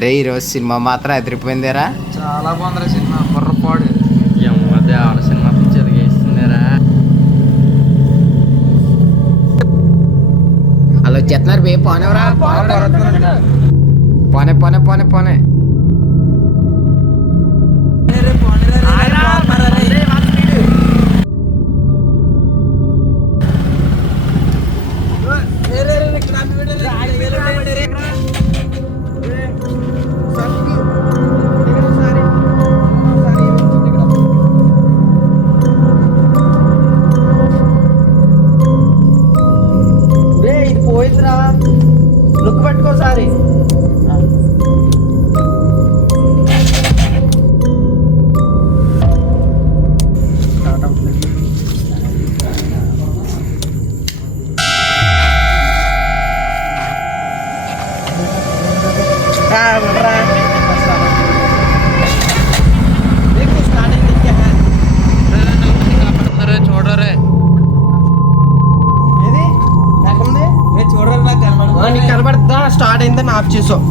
ఏంట్రా ఈరోజు సినిమా మాత్రం అదిరిపోయిందేరా. చాలా బాగుందిరా సినిమా. బుర్రపాడు అదే ఆడ సినిమా పిచ్చి ఎదిగేస్తుందేరా. అలా వచ్చేస్తున్నారు బే. పోనేవరా పోనే పోనే పోనే పోనే. ఇది పోయిందిరా. లుక్ పెట్టుకోసారి. చూడరే నీకు కనబడుతుందా? స్టార్ట్ అయిందని ఆఫ్ చేసావు.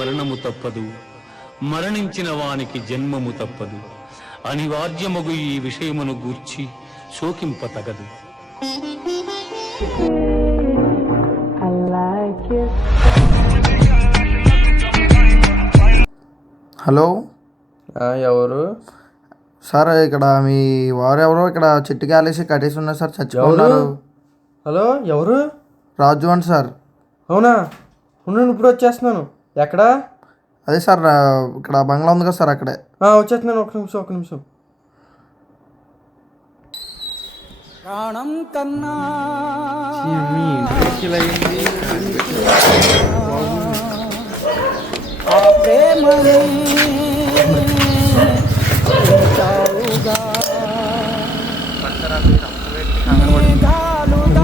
మరణము తప్పదు, మరణించిన వానికి జన్మము తప్పదు. అనివార్యమగు ఈ విషయమును గూర్చి శోకింప తగదు. హలో ఎవరు సార్? ఇక్కడ మీ వారు ఎవరో ఇక్కడ చెట్టు కాలేసి కట్టేసి ఉన్నారు సార్, చచ్చిపోతున్నారు. హలో ఎవరు? రాజు అని సార్. అవునా? ఉండు, ఇప్పుడు వచ్చేస్తున్నాను. ఎక్కడా? అదే సార్, ఇక్కడ బంగ్లా ఉంది కదా సార్, అక్కడే. వచ్చేస్తున్నాను. ఒక నిమిషం. ప్రాణం కన్నా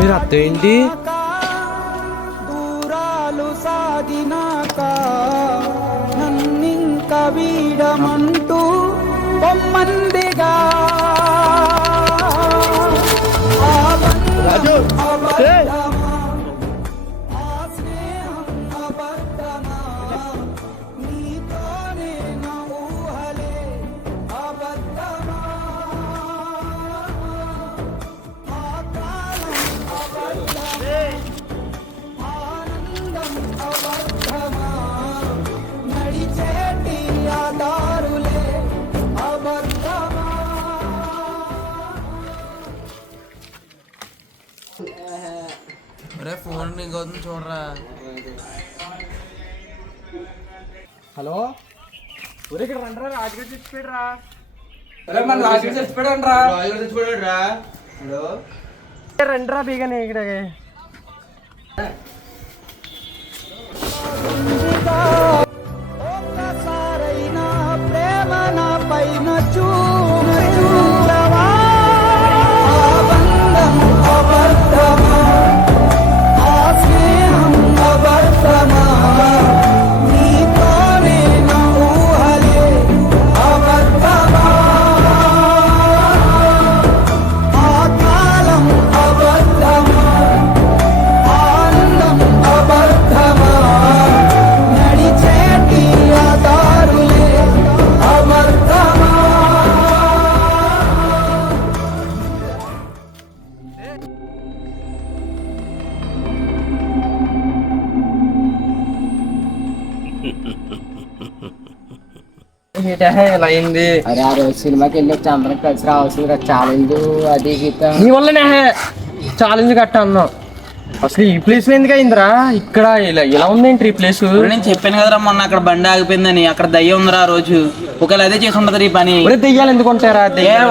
మీరు అర్థం ఏంటి? దూరాలు సాగినాక నన్నింక వీడమంటూ బొమ్మందిగా రాజు ఫోన్ ఇంకొద్దు చూడరా. హలో, ఇక్కడ రండిరా. రాజుగారు చచ్చిపోయాడురా. మన రాజుగారు చచ్చిపోయాడురా. హలో రండిరా బీగానే ఇక్కడ. ప్రేమ నా పైన చూడవా అయింది. అరే ఆ రోజు సినిమాకి వెళ్ళి వచ్చి అందరం కలిసి రావాల్సింది కదా. ఛాలెంజ్ అది గీత నీ వల్లనే ఛాలెంజ్ కట్ట అన్నావు. అసలు ఈ ప్లేస్ ఎందుకు అయిందిరా? ఇక్కడ ఇలా ఉందేంటి ఈ ప్లేస్? నేను చెప్పాను కదరా మొన్న అక్కడ బండి ఆగిపోయిందని. అక్కడ దయ్యం ఉందిరా ఆ రోజు. ఒకవేళ అదే చేసి ఉంటది ఈ పని. దెయ్యాలు ఎందుకు ఉంటారా?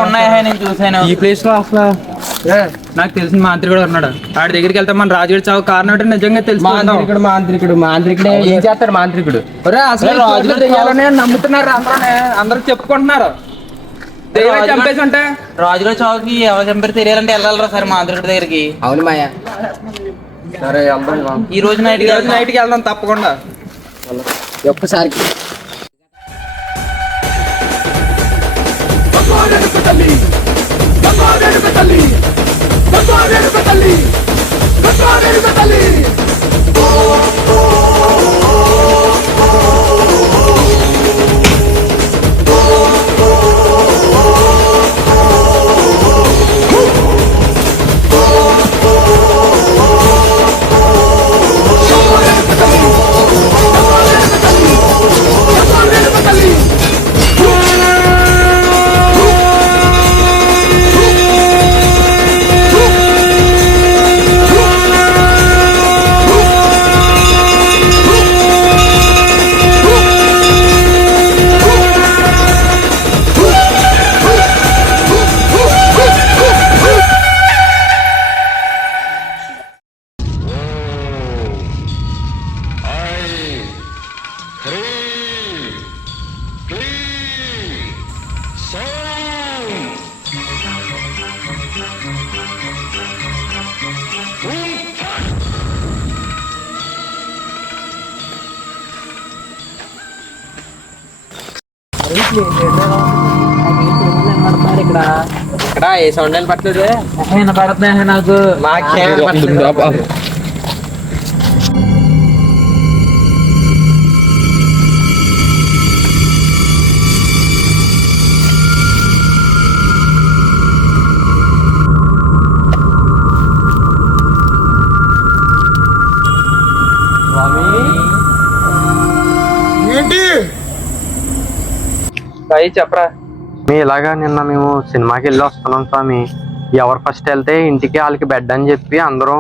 ఉన్నాయా? నేను చూసాను ఈ ప్లేస్ లో. అసలు నాకు తెలిసిన మాంత్రికుడు ఉన్నాడు. వాడి దగ్గరికి వెళ్తే మన రాజుగారి చావు కారణం అంటే నిజంగా తెలుసు. మాంత్రికుడు ఏం చేస్తాడు మాంత్రికుడు? అసలు రాజులు దెయ్యాలనే నమ్ముతున్నారు. అందరూ చెప్పుకుంటున్నారు. చంపేసి ఉంటా రాజుగారి చౌకి ఎవరు చంపారు తెలియాలంటే వెళ్ళాలరా సార్ మా అందరి దగ్గరికి. అవును మాయా. సరే వెళ్దాం. ఈ రోజు నైట్కి వెళ్దాం తప్పకుండా. ఒక్కసారి ఇక్కడ ఏ సౌండ్ అని పట్టలేదు. వినపడుతున్నాయి నాకు. మాకేం చెప్పరా. మీ ఇలాగా నిన్న మేము సినిమాకి వెళ్ళి వస్తున్నాం స్వామి. ఎవరు ఫస్ట్ వెళ్తే ఇంటికి వాళ్ళకి బెడ్ అని చెప్పి అందరం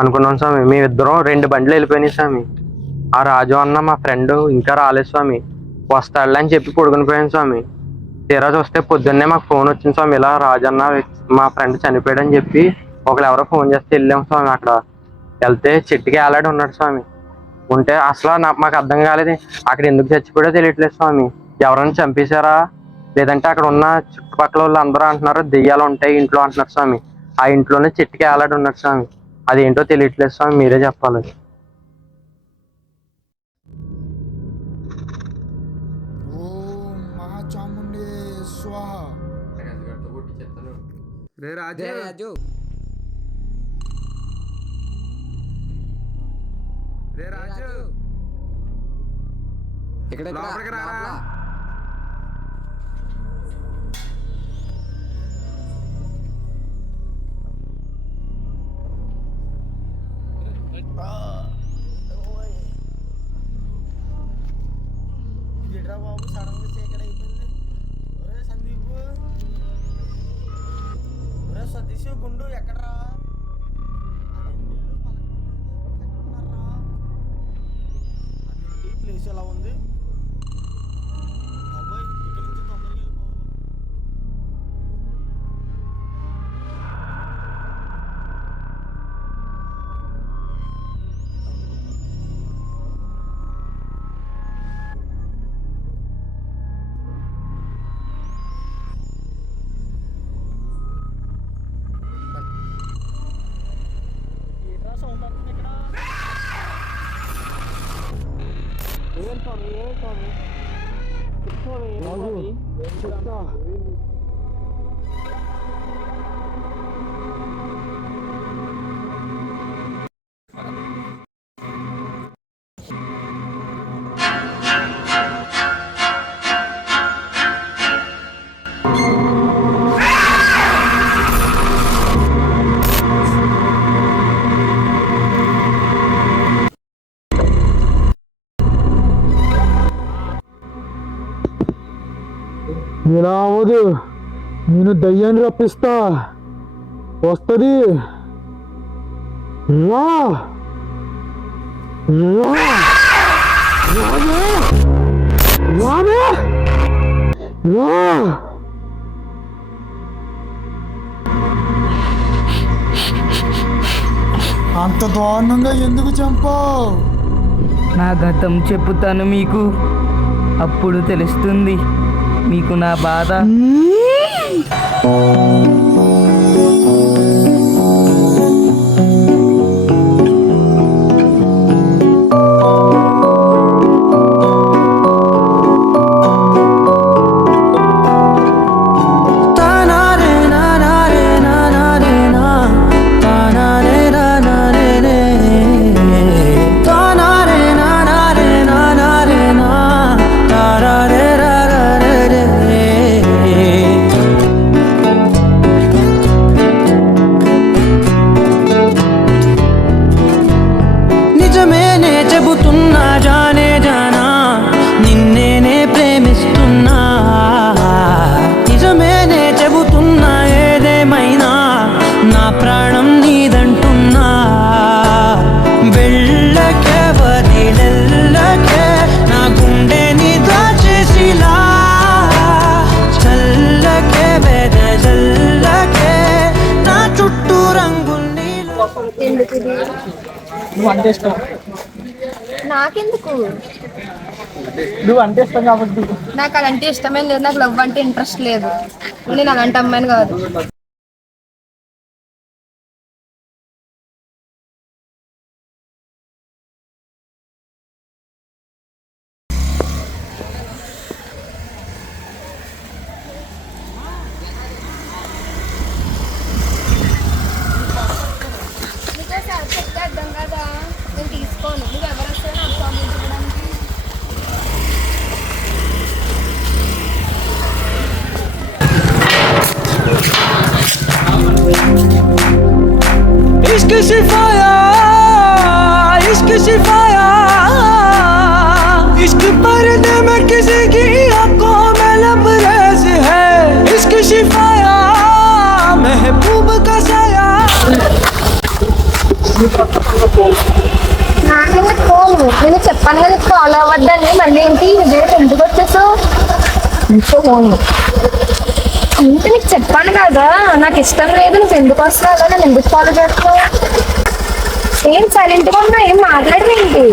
అనుకున్నాం స్వామి. మేమిద్దరం 2 బండ్లు వెళ్ళిపోయినాయి స్వామి. ఆ రాజు అన్న మా ఫ్రెండ్ ఇంకా రాలేదు స్వామి. వస్తాడులే అని చెప్పి పడుకుని పోయాను స్వామి. తీరా చూస్తే పొద్దున్నే మాకు ఫోన్ వచ్చింది స్వామి. ఇలా రాజు అన్న మా ఫ్రెండ్ చనిపోయాడు అని చెప్పి ఒకరు ఎవరో ఫోన్ చేస్తే వెళ్ళాం స్వామి. అక్కడ వెళ్తే చెట్టుకి వేలాడి ఉన్నాడు స్వామి. ఉంటే అసలు మాకు అర్థం కాలేదు. అక్కడ ఎందుకు చచ్చిపోయాడో తెలియట్లేదు స్వామి. ఎవరైనా చంపేశారా లేదంటే అక్కడ ఉన్న చుట్టుపక్కల వాళ్ళు అందరూ అంటున్నారు దెయ్యాలు ఉంటాయి ఇంట్లో అంటున్నారు స్వామి. ఆ ఇంట్లోనే చెట్టుకి వేలాడి ఉన్నాడు స్వామి. అదేంటో తెలియట్లేదు స్వామి, మీరే చెప్పాలి. రాజు ఇక్కడ బాబు సడన్ గా చీకటి అయిపోయింది. ఒరే సందీప్, ఒరే సతీష్, గుండు ఎక్కడరా? ప్లేస్ ఎలా ఉంది? అబ్బాయి ఇక్కడ నుంచి తొందరగా వెళ్ళిపోవాలి. ఇలా అవ్వదు, నేను దయ్యాన్ని రప్పిస్తా. వస్తుంది, రా రా రా. అంత దారుణంగా ఎందుకు చంపావు? నా గతం చెప్పుతాను మీకు, అప్పుడు తెలుస్తుంది. మీకు నా బాధ నిజమేనే చెబుతున్నా జానే జానా నిన్నేనే ప్రేమిస్తున్నా నిజమేనే చెబుతున్నా ఏదేమైనా నా ప్రాణం నీదంటున్నా వెళ్ళకే వదిలెల్లకే నా గుండెని దాచేసిలా చల్లకే వెదజల్లకే నా చుట్టూ రంగుల్ని నువ్వు అంటే ఇష్టం, నాకెందుకు? నువ్వు అంటే ఇష్టం కాబట్టి. నాకు అలాంటి ఇష్టమే లేదు, నాకు లవ్ అంటే ఇంట్రెస్ట్ లేదు, నేను అలాంటి అమ్మాయిని కాదు. అర్థం కదా, నేను తీసుకోను. నువ్వు ఎవరు వస్తారో నాకు పంపించడానికి. इश्क सिफाया इश्क सिफाया इश्क पर्दे में किसी की आंखों में लबरेज है इश्क सिफाया महबूब का साया నాకెందుకు ఫోను? నేను చెప్పాను కదా ఫాలో అవ్వద్దని. మళ్ళీ ఏంటి రేపు ఎందుకు వచ్చేసావు? ఇంకో ఫోను అంటే నీకు చెప్పాను కదా నాకు ఇష్టం లేదు, నువ్వు ఎందుకు వస్తున్నావు కదా, నేను ఎందుకు ఫాలో చేస్తావు? ఏం సైలెంట్గా ఉన్నా, ఏం మాట్లాడవేంటి?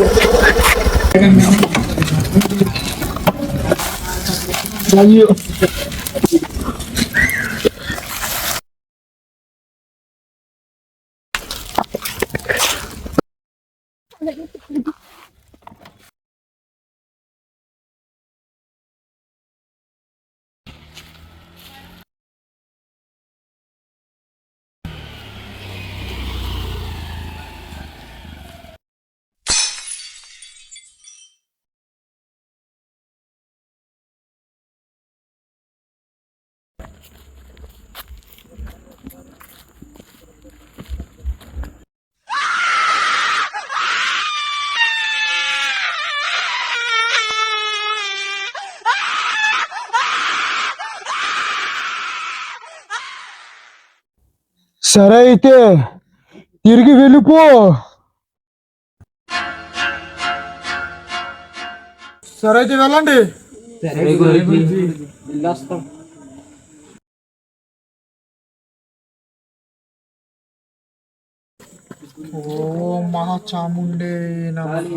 సరే అయితే తిరిగి వెళ్ళిపో. సరే అయితే వెళ్ళండి. ఓం మహాచాముండే నమః.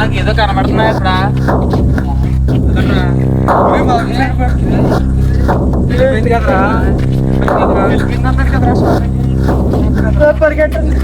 నాకు ఏదో కనబడుతున్నాయి అక్కడ పరిగెట్టండి.